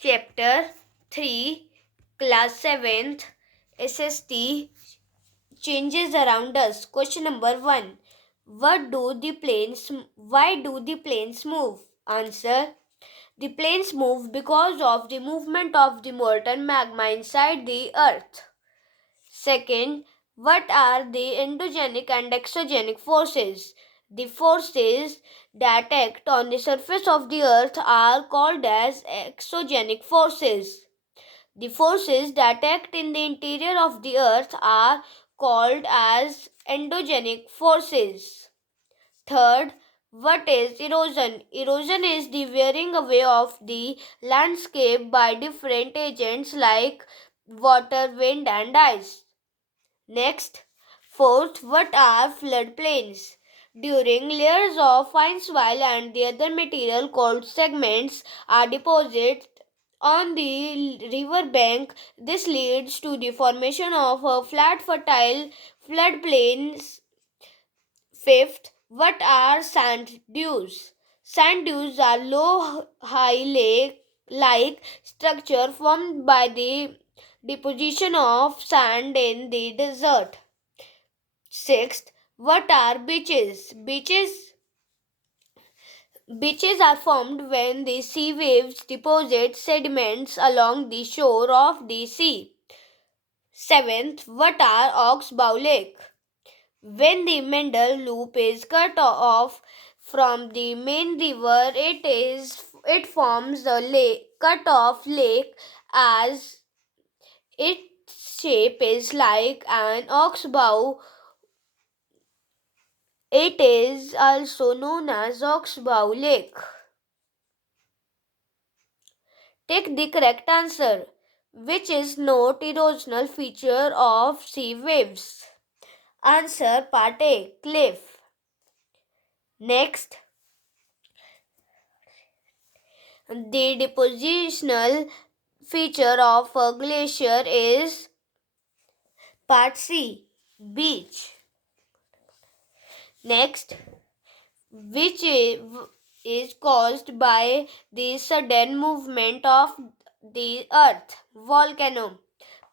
Chapter 3, Class 7th, SST, Changes Around Us. Question number 1. Why do the planes move? Answer. The planes move because of the movement of the molten magma inside the earth. Second, what are the endogenic and exogenic forces? The forces that act on the surface of the earth are called as exogenic forces. The forces that act in the interior of the earth are called as endogenic forces. Third, what is erosion? Erosion is the wearing away of the landscape by different agents like water, wind, and ice. Next, fourth, what are floodplains? During layers of fine soil and the other material called segments are deposited on the river bank. This leads to the formation of a flat fertile floodplains. Fifth, what are sand dunes? Sand dunes are low, high lake like structure formed by the deposition of sand in the desert. Sixth, what are beaches? Beaches are formed when the sea waves deposit sediments along the shore of the sea. Seventh, what are oxbow lake? When the Mendel loop is cut off from the main river, it forms a cut-off lake as its shape is like an oxbow. It is also known as Oxbow Lake. Take the correct answer. Which is not erosional feature of sea waves? Answer part A, cliff. Next, the depositional feature of a glacier is part C, beach. Next, which is caused by the sudden movement of the earth? Volcano.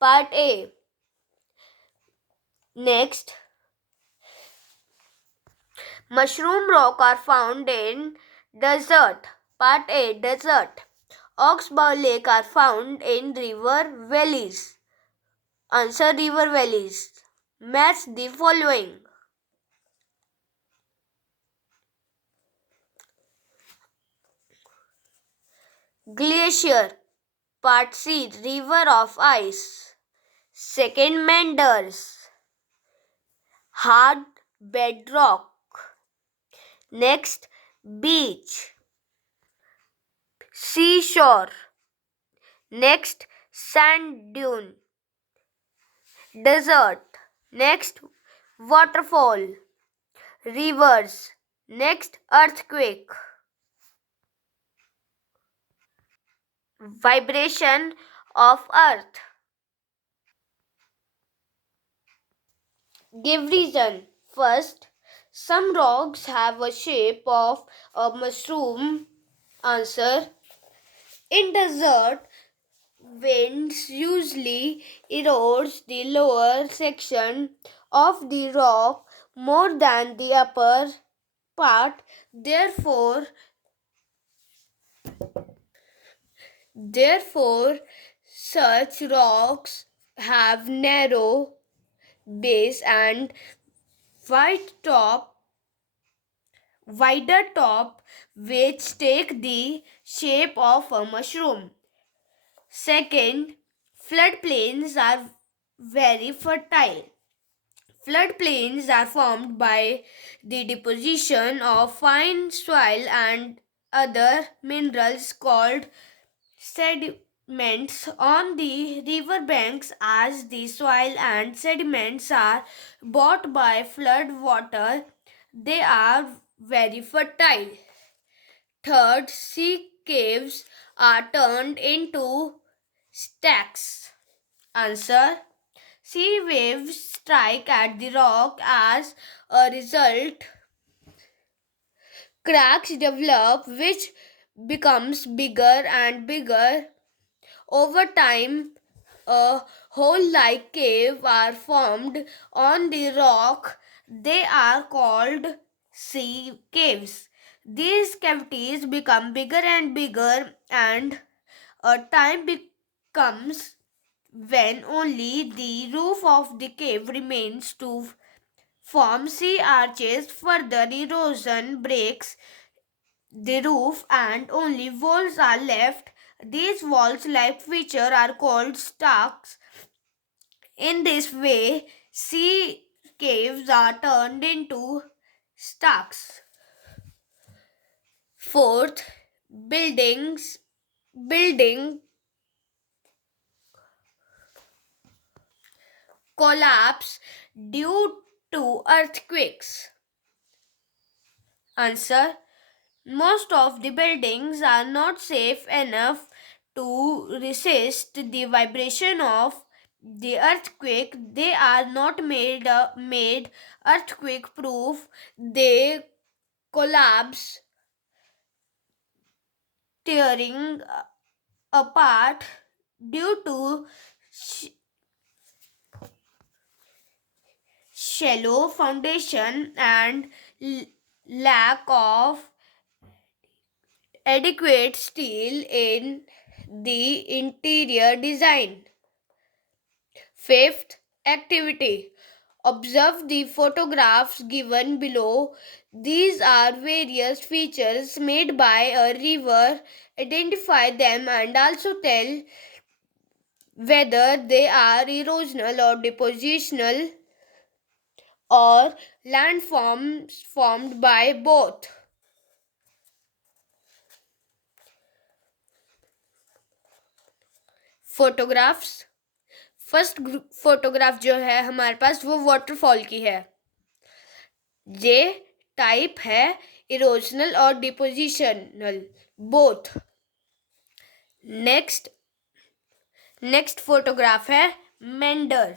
Part A. Next, mushroom rock are found in desert. Part A. Desert. Oxbow lake are found in river valleys. Answer river valleys. Match the following. Glacier. Part C. River of ice. Second, meanders. Hard bedrock. Next, beach. Seashore. Next, sand dune. Desert. Next, waterfall. Rivers. Next, earthquake. Vibration of earth. Give reason. First, some rocks have a shape of a mushroom. Answer. In desert, winds usually erodes the lower section of the rock more than the upper part. Therefore, such rocks have narrow base and wide top, wider top, which take the shape of a mushroom. Second, floodplains are very fertile. Floodplains are formed by the deposition of fine soil and other minerals called sediments on the river banks. As the soil and sediments are brought by flood water, they are very fertile. Third, sea caves are turned into stacks. Answer. Sea waves strike at the rock. As a result, cracks develop which becomes bigger and bigger. Over time, a hole-like cave are formed on the rock. They are called sea caves. These cavities become bigger and bigger, and a time becomes when only the roof of the cave remains to form sea arches. Further erosion breaks the roof and only walls are left. These walls-like features are called stacks. In this way, sea caves are turned into stacks. Fourth, building collapse due to earthquakes. Answer: most of the buildings are not safe enough to resist the vibration of the earthquake. They are not made earthquake proof. They collapse, tearing apart due to shallow foundation and lack of adequate steel in the interior design. Fifth activity: observe the photographs given below. These are various features made by a river. Identify them and also tell whether they are erosional or depositional or landforms formed by both. Photographs. First photograph जो है हमारे पास वो waterfall की है. ये type है erosional और depositional both. Next photograph है मेंडर.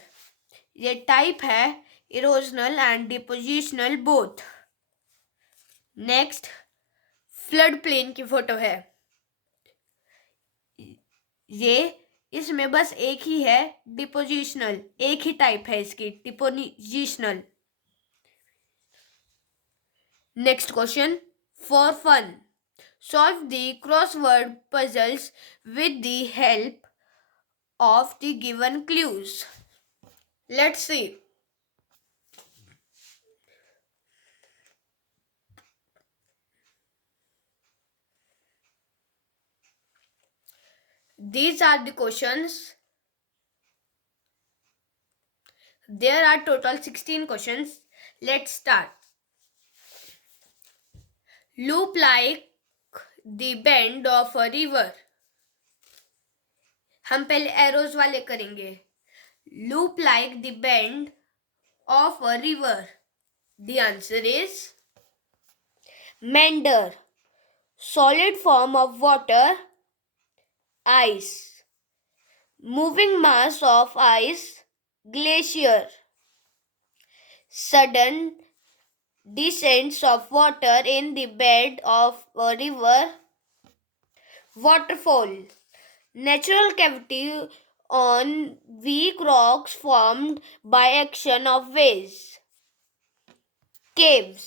ये टाइप है erosional and depositional both. Next flood plain की फोटो है. ये इसमें बस एक ही है डिपोजिशनल, एक ही टाइप है इसकी depositional. Next question for fun. Solve the crossword puzzles with the help of the given clues. Let's see. These are the questions. There are total 16 questions. Let's start. Loop like the bend of a river. हम पहले arrows वाले करेंगे. Loop like the bend of a river. The answer is meander. Solid form of water, ice. Moving mass of ice, glacier. Sudden descents of water in the bed of a river, waterfall. Natural cavity on weak rocks formed by action of waves. Caves.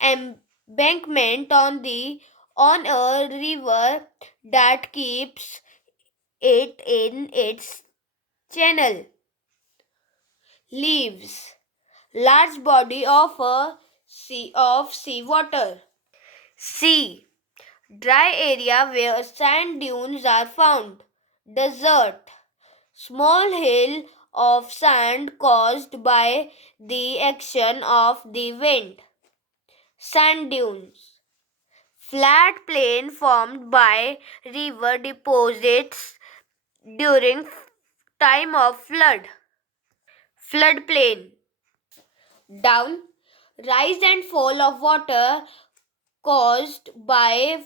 Embankment on a river that keeps it in its channel. Leaves. Large body of sea water. Sea. Dry area where sand dunes are found. Desert. Small hill of sand caused by the action of the wind. Sand dunes. Flat plain formed by river deposits during time of flood. Floodplain. Down. Rise and fall of water caused by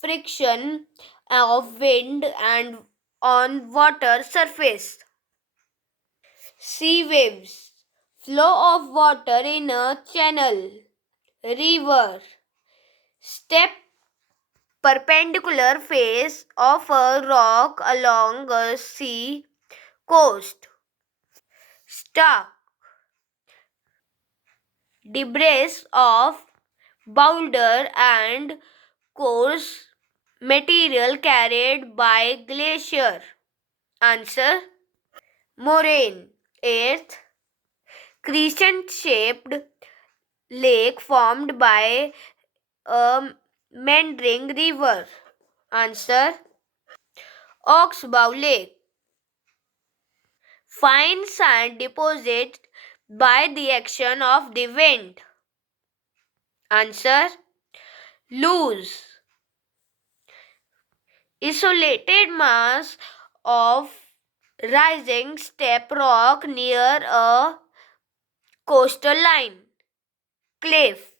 friction of wind and on water surface. Sea waves. Flow of water in a channel, river. Step perpendicular face of a rock along a sea coast. Star, debris of boulder and coarse material carried by glacier. Answer: moraine. Earth, crescent-shaped lake formed by a meandering river. Answer: Oxbow Lake. Fine sand deposit by the action of the wind. Answer: loose. Isolated mass of rising step rock near a coastal line. Cliff.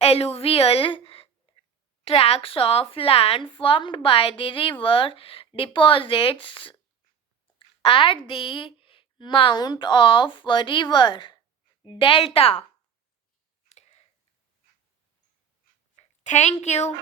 Alluvial tracts of land formed by the river deposits at the mouth of a river. Delta. Thank you.